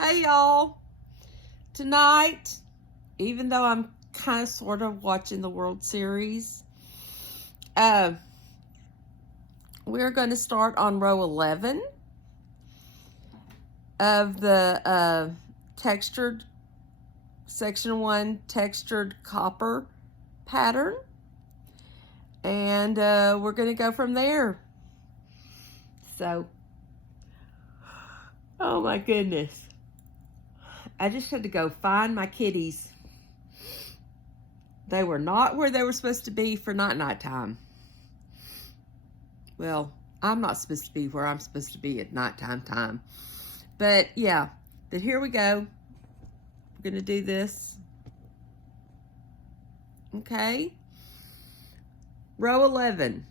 Hey y'all, tonight, even though I'm kind of sort of watching the World Series, we're going to start on row 11 of the textured section 1 textured copper pattern, and we're going to go from there. So, oh my goodness, I just had to go find my kitties. They were not where they were supposed to be for nighttime. Well, I'm not supposed to be where I'm supposed to be at nighttime time. But yeah, but here we go. We're gonna do this. Okay. Row 11.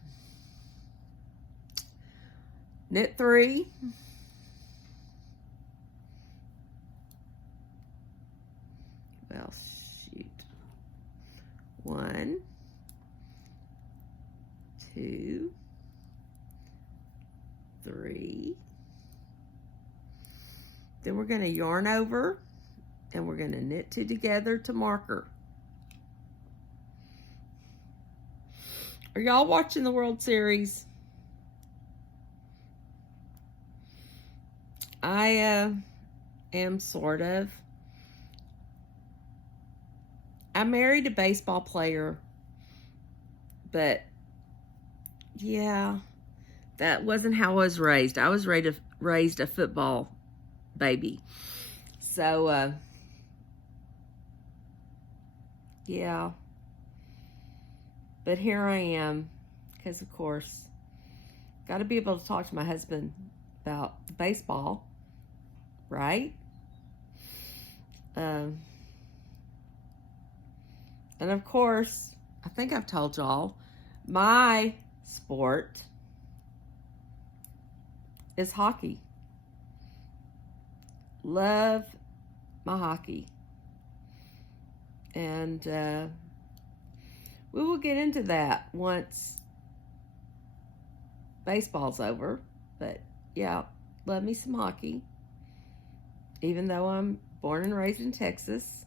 Knit 3. Well, shoot. 1, 2, 3. Then we're going to yarn over and we're going to knit 2 together to marker. Are y'all watching the World Series? I am sort of. I married a baseball player, but yeah, that wasn't how I was raised. I was raised a football baby. So, yeah. But here I am, because of course, got to be able to talk to my husband about baseball, right? And of course, I think I've told y'all, my sport is hockey. Love my hockey. And we will get into that once baseball's over. But yeah, love me some hockey. Even though I'm born and raised in Texas.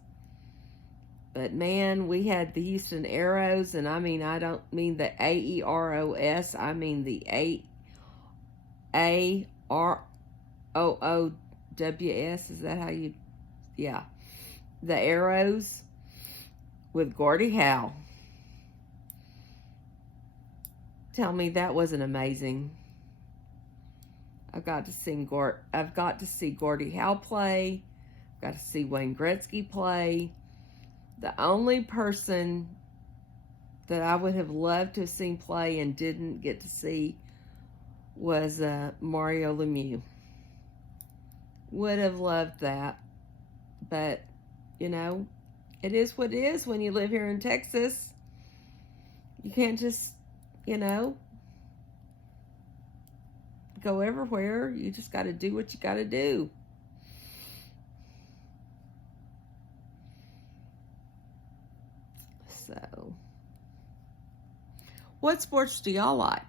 But man, we had the Houston Aeros, and I mean, I don't mean the AEROS, I mean the AROOWS. Is that how you? Yeah, the Aeros with Gordie Howe. Tell me that wasn't amazing. I've got to see Gordie Howe play. I've got to see Wayne Gretzky play. The only person that I would have loved to have seen play and didn't get to see was Mario Lemieux. Would have loved that. But, you know, it is what it is when you live here in Texas. You can't just, you know, go everywhere. You just got to do what you got to do. So, what sports do y'all like?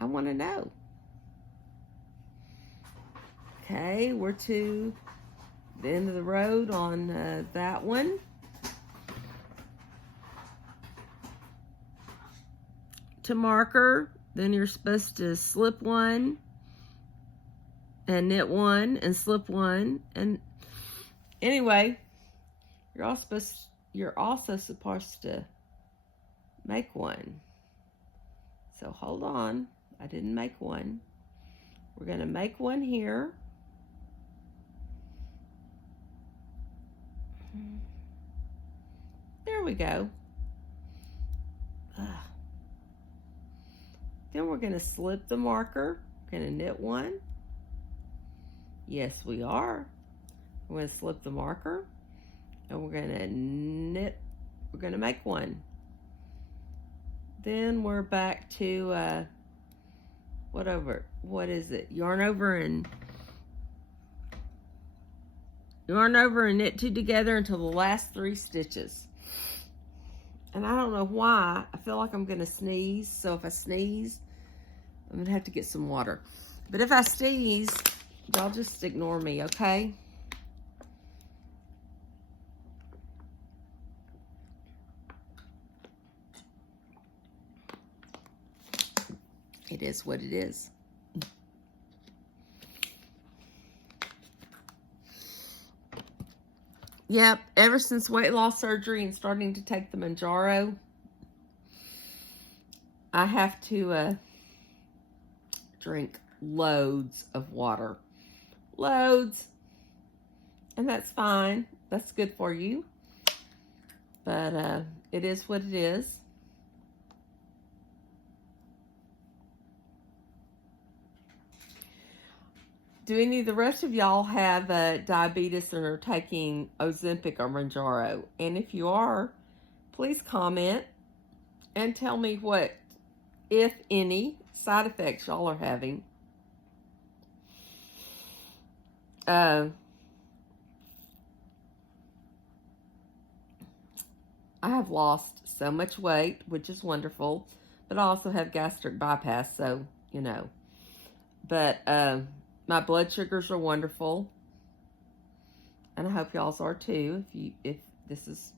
I want to know. Okay, we're to the end of the road on that one. To marker, then you're supposed to slip 1 and knit 1 and slip 1. And anyway, you're also supposed to make 1. So hold on, I didn't make 1. We're going to make 1 here. There we go. Then we're going to slip the marker. We're going to knit 1. Yes, we are. We're going to slip the marker. And we're going to knit. We're going to make 1. Then we're back to, what is it? Yarn over and knit 2 together until the last 3 stitches. And I don't know why, I feel like I'm going to sneeze. So if I sneeze, I'm going to have to get some water. But if I sneeze, Y'all just ignore me, okay? It is what it is. Yep, ever since weight loss surgery and starting to take the Mounjaro, I have to drink loads of water. Loads. And that's fine. That's good for you. But it is what it is. Do any of the rest of y'all have diabetes and are taking Ozempic or Mounjaro? And if you are, please comment and tell me what, if any, side effects y'all are having. I have lost so much weight, which is wonderful, but I also have gastric bypass, so, you know. But my blood sugars are wonderful, and I hope y'all's are too. If this is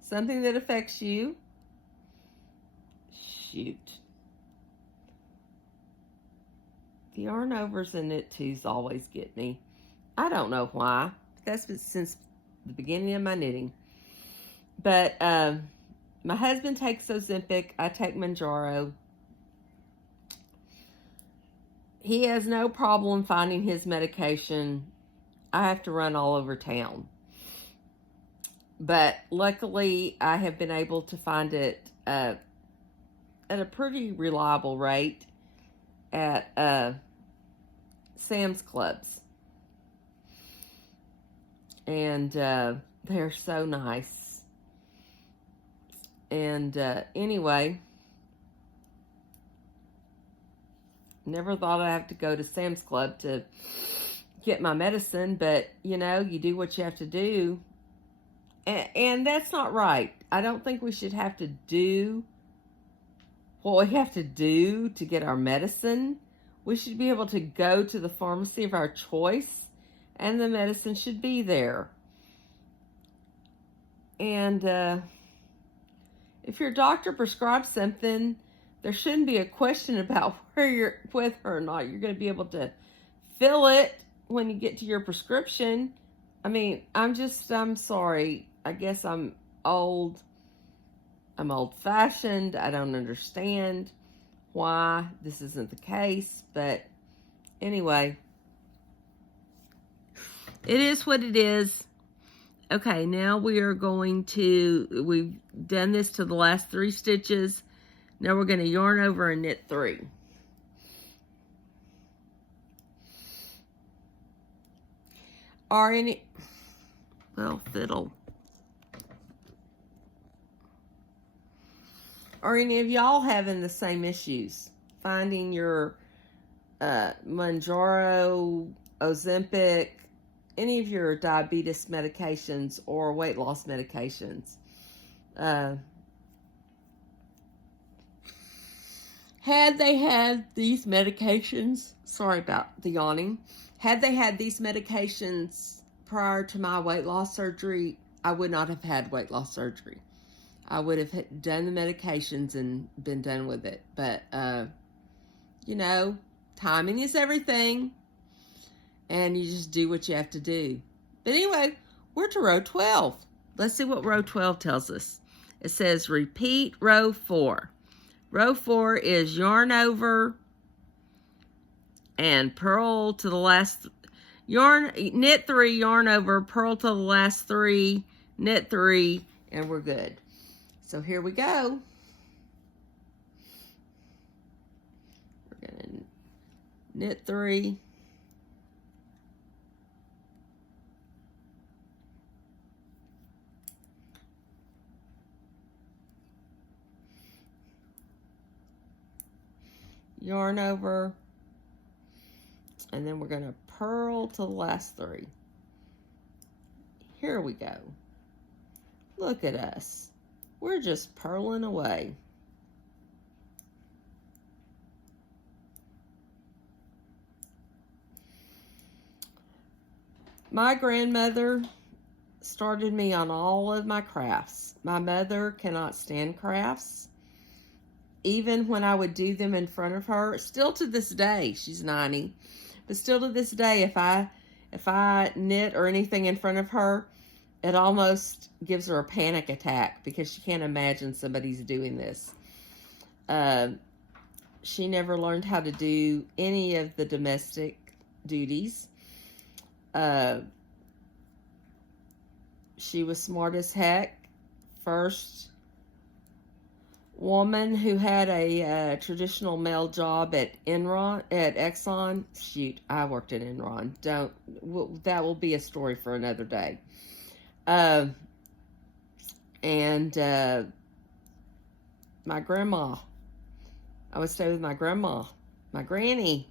something that affects you, shoot. The yarn overs and knit twos always get me. I don't know why. That's been since the beginning of my knitting. But my husband takes Ozempic. I take Mounjaro. He has no problem finding his medication. I have to run all over town. But luckily, I have been able to find it at a pretty reliable rate at Sam's Clubs. And they're so nice. And anyway, never thought I'd have to go to Sam's Club to get my medicine, but you know, you do what you have to do. And that's not right. I don't think we should have to do what we have to do to get our medicine. We should be able to go to the pharmacy of our choice, and the medicine should be there. And if your doctor prescribes something, there shouldn't be a question about whether or not you're going to be able to fill it when you get to your prescription. I mean, I'm sorry. I guess I'm old. I'm old-fashioned. I don't understand why this isn't the case. But anyway, it is what it is. Okay, now we've done this to the last 3 stitches. Now we're going to yarn over and knit 3. Are any of y'all having the same issues? Finding your Mounjaro, Ozempic, any of your diabetes medications or weight loss medications? Had they had these medications, sorry about the yawning, had they had these medications prior to my weight loss surgery, I would not have had weight loss surgery. I would have done the medications and been done with it. But, you know, timing is everything. And you just do what you have to do. But anyway, we're to row 12. Let's see what row 12 tells us. It says repeat row 4. Row 4 is yarn over and purl to the last, knit 3, yarn over, purl to the last 3, knit 3, and we're good. So here we go. We're going to knit 3. Yarn over, and then we're going to purl to the last 3. Here we go. Look at us. We're just purling away. My grandmother started me on all of my crafts. My mother cannot stand crafts. Even when I would do them in front of her, still to this day, she's 90, but still to this day, if I knit or anything in front of her, it almost gives her a panic attack because she can't imagine somebody's doing this. She never learned how to do any of the domestic duties. She was smart as heck. First woman who had a traditional male job at Enron, at Exxon. Shoot, I worked at Enron. That will be a story for another day. My grandma. I would stay with my grandma, my granny.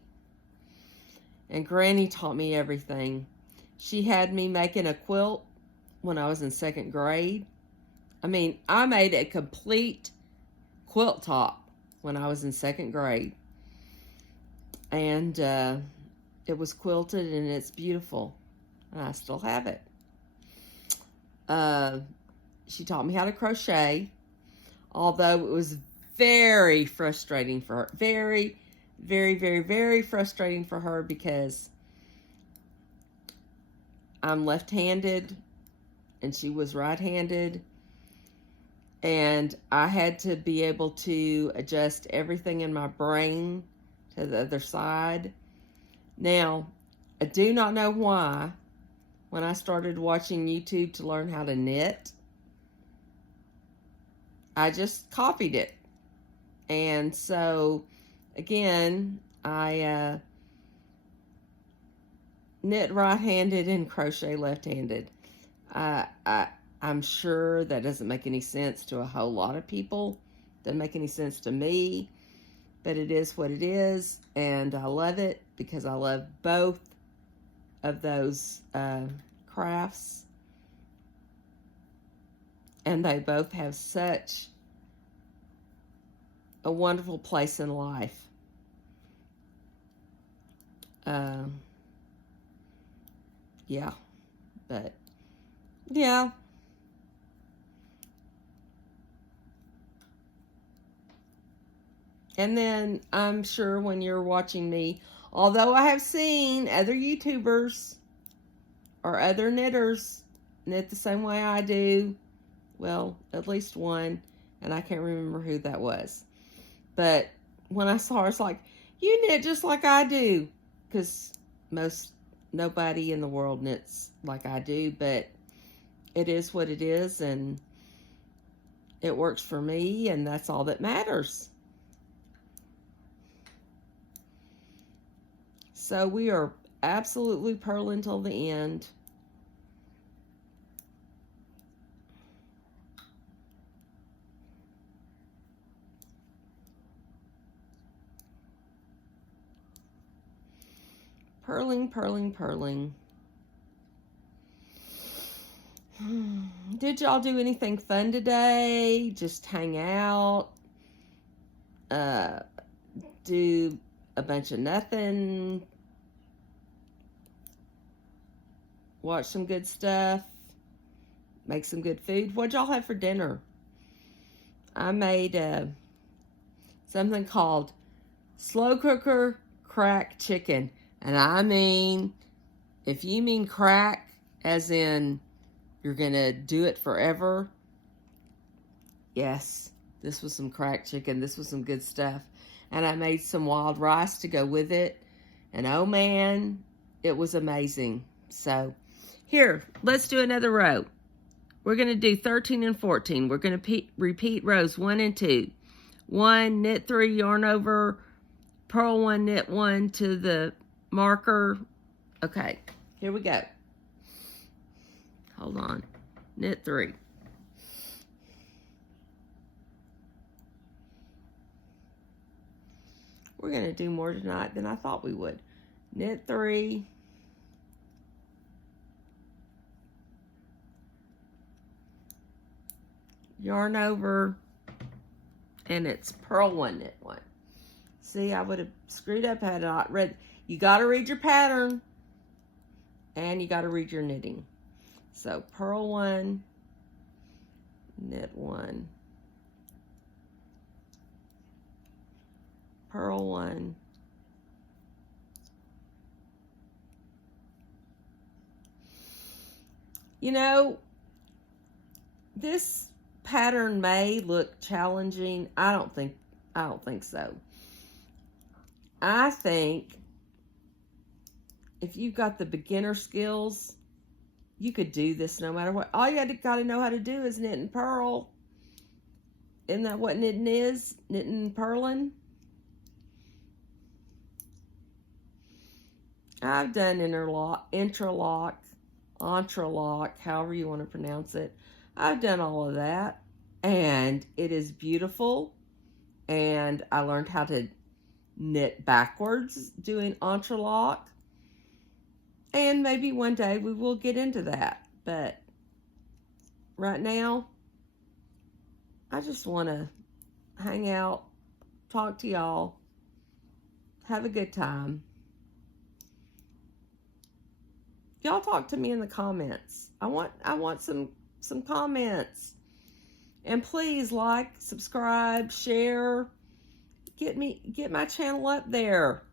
And Granny taught me everything. She had me making a quilt when I was in 2nd grade. I mean, I made a complete quilt top when I was in 2nd grade. And it was quilted and it's beautiful. And I still have it. She taught me how to crochet, although it was very frustrating for her. Very, very, very, very frustrating for her because I'm left-handed and she was right-handed. And I had to be able to adjust everything in my brain to the other side. Now, I do not know why, when I started watching YouTube to learn how to knit, I just copied it. And so, again, I knit right-handed and crochet left-handed. I'm sure that doesn't make any sense to a whole lot of people. Doesn't make any sense to me, but it is what it is, and I love it because I love both of those crafts, and they both have such a wonderful place in life. Yeah, but yeah. And then I'm sure when you're watching me, although I have seen other YouTubers or other knitters knit the same way I do, well, at least one, and I can't remember who that was. But when I saw her, it's like, you knit just like I do, because nobody in the world knits like I do, but it is what it is, and it works for me, and that's all that matters. So we are absolutely purling till the end. Purling, purling, purling. Did y'all do anything fun today? Just hang out? Do a bunch of nothing? Watch some good stuff? Make some good food? What'd y'all have for dinner? I made something called slow cooker crack chicken. And I mean, if you mean crack as in you're going to do it forever, yes, this was some crack chicken. This was some good stuff. And I made some wild rice to go with it. And oh man, it was amazing. So here, let's do another row. We're going to do 13 and 14. We're going to repeat rows 1 and 2. 1, knit 3, yarn over, purl 1, knit 1 to the marker. Okay, here we go. Hold on. Knit 3. We're going to do more tonight than I thought we would. Knit 3. Yarn over. And it's purl 1, knit 1. See, I would have screwed up had I not read. You got to read your pattern. And you got to read your knitting. So purl 1, knit 1, purl 1, you know, this pattern may look challenging. I don't think so. I think if you've got the beginner skills, you could do this no matter what. All you got to know how to do is knit and purl. Isn't that what knitting is? Knitting and purling. I've done interlock, entrelock, however you want to pronounce it. I've done all of that, and it is beautiful. And I learned how to knit backwards doing entrelock. And maybe one day we will get into that. But right now, I just want to hang out, talk to y'all, have a good time. Y'all talk to me in the comments. I want some comments. And please like, subscribe, share. Get my channel up there.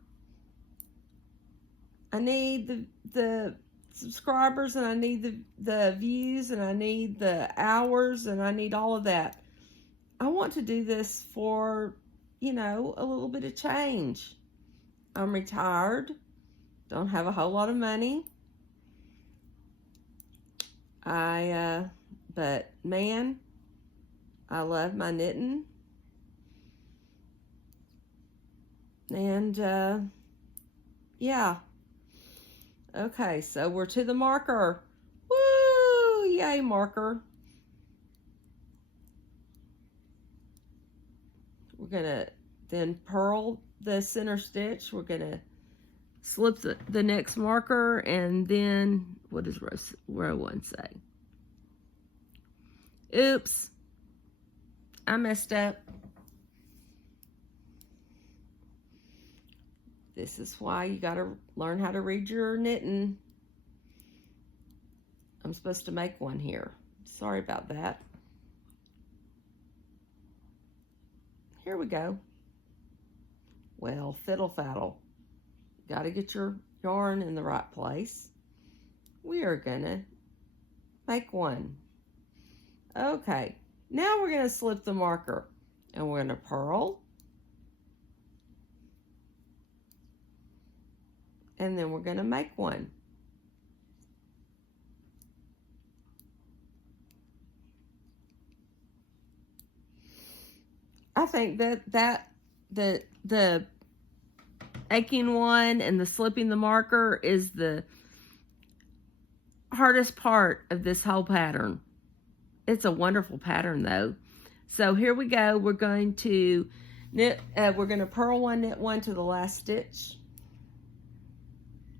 I need the subscribers, and I need the views, and I need the hours, and I need all of that. I want to do this for, a little bit of change. I'm retired. Don't have a whole lot of money. But man, I love my knitting. And, yeah. Okay, so we're to the marker. Woo! Yay, marker. We're gonna then purl the center stitch. We're gonna slip the next marker, and then what does row 1 say? Oops, I messed up. This is why you gotta learn how to read your knitting. I'm supposed to make one here. Sorry about that. Here we go. Well, fiddle faddle. Gotta get your yarn in the right place. We are gonna make one. Okay, now we're gonna slip the marker, and we're gonna purl. And then we're gonna make one. I think that the aching one and the slipping the marker is the hardest part of this whole pattern. It's a wonderful pattern though. So here we go. We're going to knit. We're going to purl 1, knit 1 to the last stitch.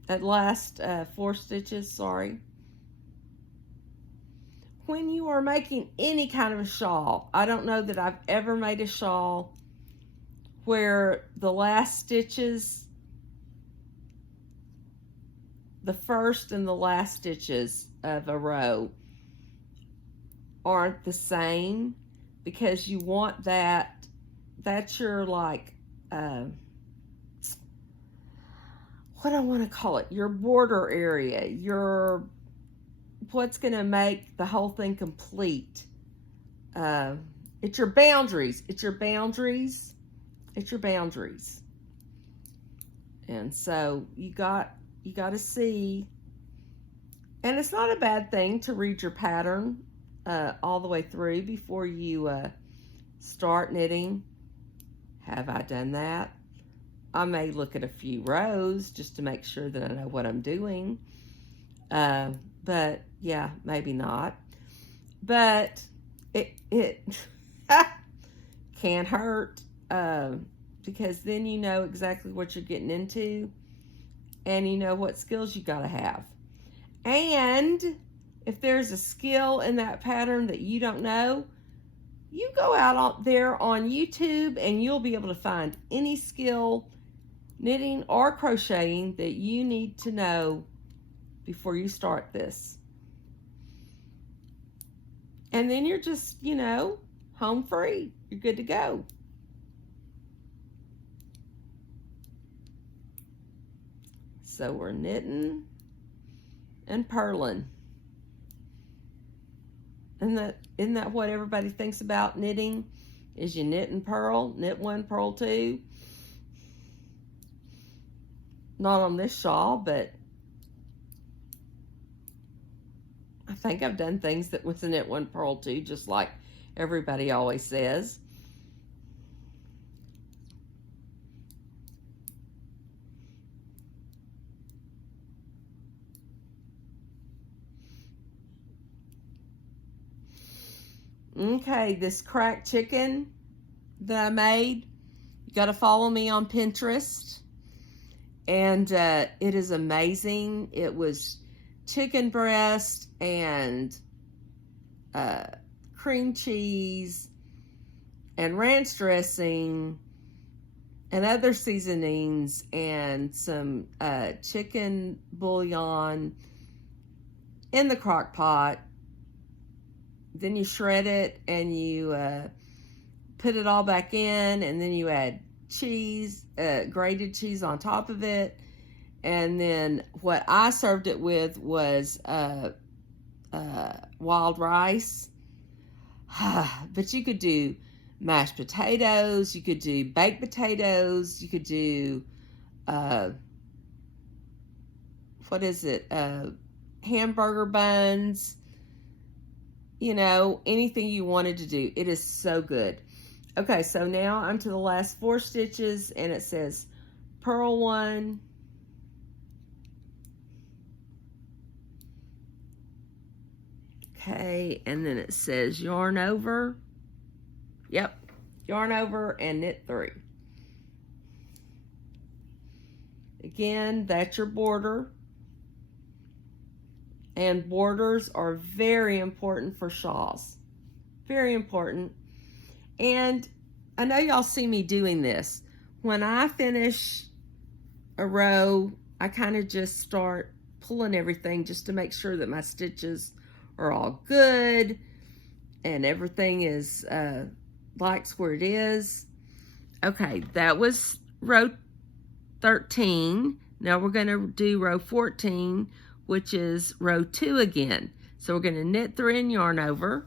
At last 4 stitches. Sorry. When you are making any kind of a shawl, I don't know that I've ever made a shawl where the last stitches, the first and the last stitches of a row aren't the same, because you want that's your like, what I want to call it, your border area, what's going to make the whole thing complete. It's your boundaries. It's your boundaries. It's your boundaries. And so you got to see, and it's not a bad thing to read your pattern all the way through before you start knitting. Have I done that? I may look at a few rows just to make sure that I know what I'm doing. But yeah, maybe not. But it can't hurt, because then you know exactly what you're getting into, and you know what skills you got to have. And if there's a skill in that pattern that you don't know, you go out there on YouTube and you'll be able to find any skill, knitting or crocheting, that you need to know, before you start this. And then you're just, you know, home free. You're good to go. So we're knitting and purling. Isn't that what everybody thinks about knitting? Is you knit and purl, knit one, purl two. Not on this shawl, but I think I've done things that was knit one, purl two, just like everybody always says. Okay, this cracked chicken that I made, you got to follow me on Pinterest. And it is amazing. It was chicken breast and cream cheese and ranch dressing and other seasonings and some chicken bouillon in the crock pot. Then you shred it and you put it all back in, and then you add cheese, grated cheese on top of it. And then what I served it with was wild rice. But you could do mashed potatoes, you could do baked potatoes, you could do hamburger buns, you know, anything you wanted to do. It is so good. Okay, so now I'm to the last 4 stitches, and it says purl 1, okay, and then it says yarn over. Yep, yarn over and knit 3. Again, that's your border. And borders are very important for shawls. Very important. And I know y'all see me doing this. When I finish a row, I kind of just start pulling everything just to make sure that my stitches are all good and everything is likes where it is. Okay, that was row 13. Now we're going to do row 14, which is row 2 again. So we're going to knit 3 and yarn over.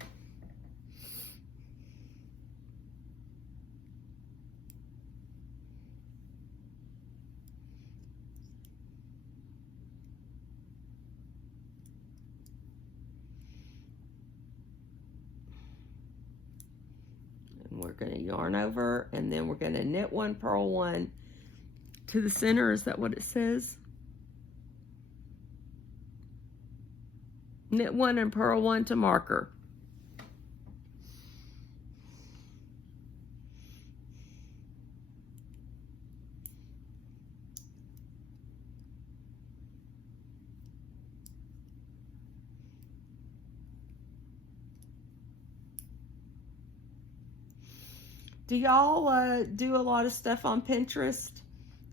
And we're going to yarn over, and then we're going to knit 1, purl 1 to the center. Is that what it says? Knit 1 and purl 1 to marker. Do y'all do a lot of stuff on Pinterest?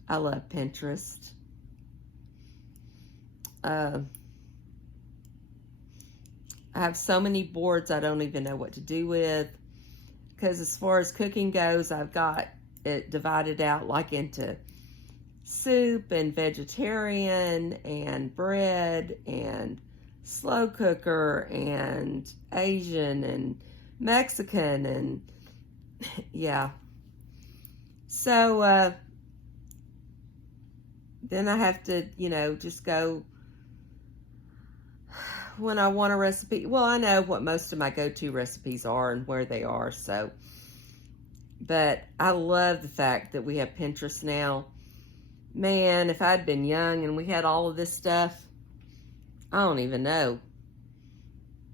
I love Pinterest. I have so many boards I don't even know what to do with, because as far as cooking goes, I've got it divided out like into soup and vegetarian and bread and slow cooker and Asian and Mexican and yeah. So then I have to, you know, just go when I want a recipe. Well, I know what most of my go-to recipes are and where they are, so. But I love the fact that we have Pinterest now. Man, if I'd been young and we had all of this stuff, I don't even know.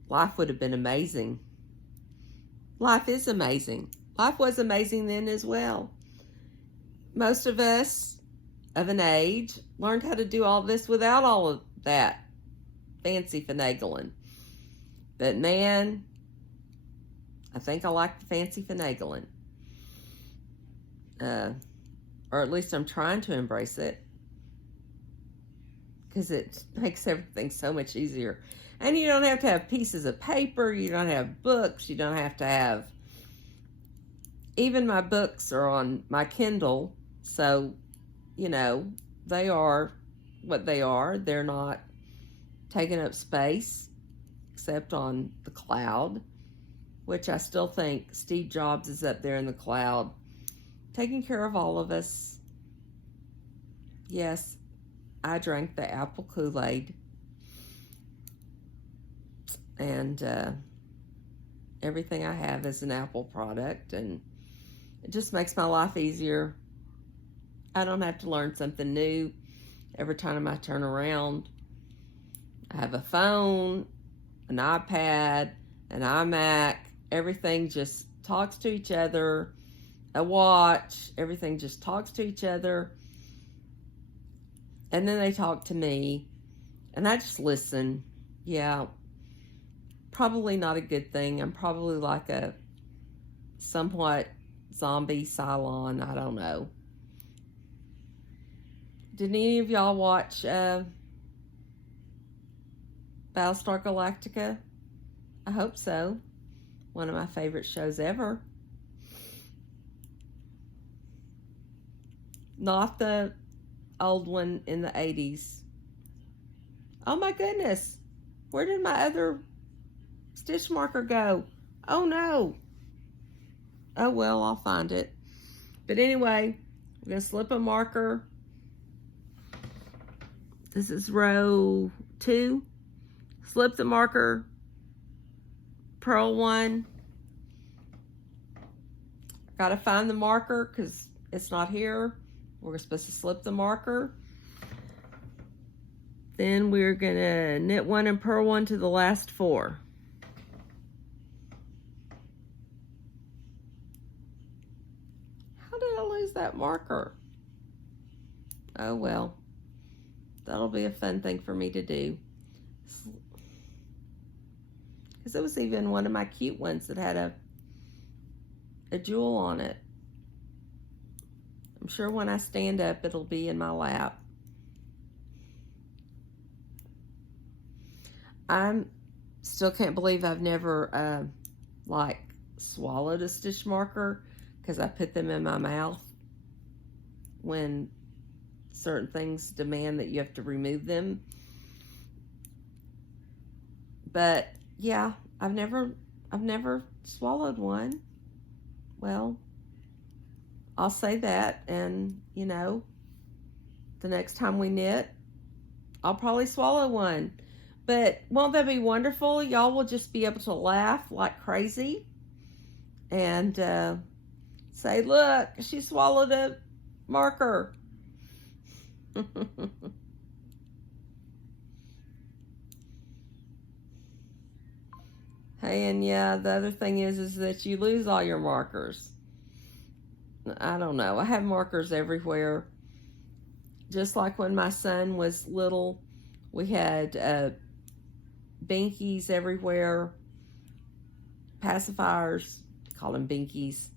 Life would have been amazing. Life is amazing. Life was amazing then as well. Most of us of an age learned how to do all this without all of that fancy finagling. But man, I think I like the fancy finagling. Or at least I'm trying to embrace it. because it makes everything so much easier. And you don't have to have pieces of paper. You don't have books. You don't have to have... Even my books are on my Kindle. So, you know, they are what they are. They're not taking up space except on the cloud, which I still think Steve Jobs is up there in the cloud, taking care of all of us. Yes, I drank the apple Kool-Aid. And everything I have is an Apple product, and it just makes my life easier. I don't have to learn something new every time I turn around. I have a phone, an iPad, an iMac. Everything just talks to each other. A watch. Everything just talks to each other. And then they talk to me, and I just listen. Yeah. Probably not a good thing. I'm probably like a somewhat zombie Cylon. I don't know. Did any of y'all watch Battlestar Galactica? I hope so. One of my favorite shows ever. Not the old one in the 80s. Oh my goodness. Where did my other stitch marker go? Oh no. Oh well, I'll find it. But anyway, we're going to slip a marker. This is row 2. Slip the marker. Purl 1. Got to find the marker because it's not here. We're supposed to slip the marker. Then we're going to knit 1 and purl 1 to the last 4. How did I lose that marker? Oh well. That'll be a fun thing for me to do. Because it was even one of my cute ones that had a jewel on it. I'm sure when I stand up, it'll be in my lap. I still can't believe I've never, like, swallowed a stitch marker because I put them in my mouth when certain things demand that you have to remove them. But yeah, I've never swallowed one. Well, I'll say that, and you know, the next time we knit, I'll probably swallow one. But won't that be wonderful? Y'all will just be able to laugh like crazy and say, look, she swallowed a marker. Hey, and yeah, the other thing is that you lose all your markers. I don't know. I have markers everywhere. Just like when my son was little, we had binkies everywhere. Pacifiers, call them binkies.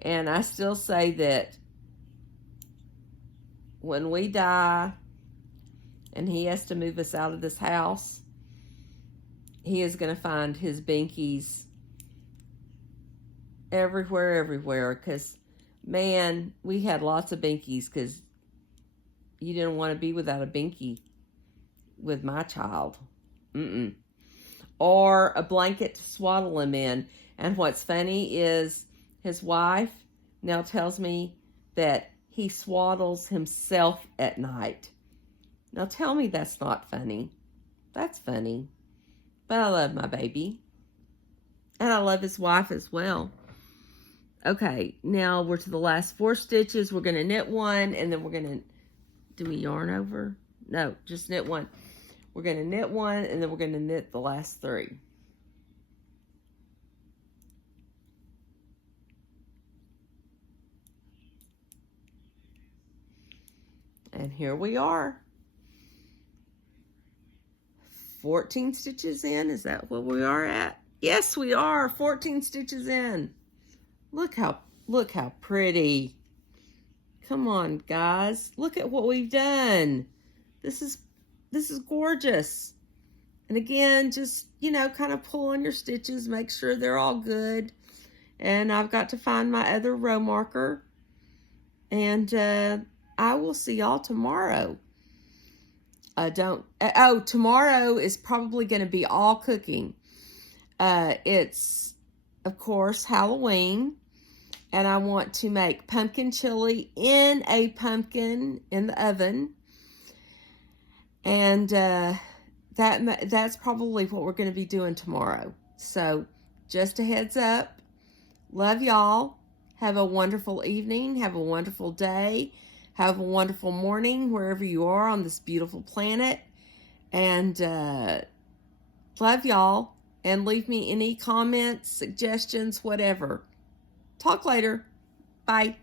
And I still say that when we die and he has to move us out of this house, he is going to find his binkies everywhere. Because, man, we had lots of binkies because you didn't want to be without a binky with my child. Or a blanket to swaddle him in. And what's funny is his wife now tells me that he swaddles himself at night. Now tell me that's not funny. That's funny. But I love my baby. And I love his wife as well. Okay, now we're to the last 4 stitches. We're going to knit 1, and then we're going to... Do we yarn over? No, just knit 1. We're going to knit 1, and then we're going to knit the last 3. And here we are. 14 stitches in. Is that what we are at? Yes, we are. 14 stitches in. Look how pretty. Come on, guys. Look at what we've done. This is this is gorgeous. And again, just, kind of pull on your stitches, make sure they're all good. And I've got to find my other row marker. And I will see y'all tomorrow. Tomorrow is probably going to be all cooking. It's, of course, Halloween. And I want to make pumpkin chili in a pumpkin in the oven. And that's probably what we're going to be doing tomorrow. So just a heads up. Love y'all. Have a wonderful evening. Have a wonderful day. Have a wonderful morning wherever you are on this beautiful planet. And love y'all. And leave me any comments, suggestions, whatever. Talk later. Bye.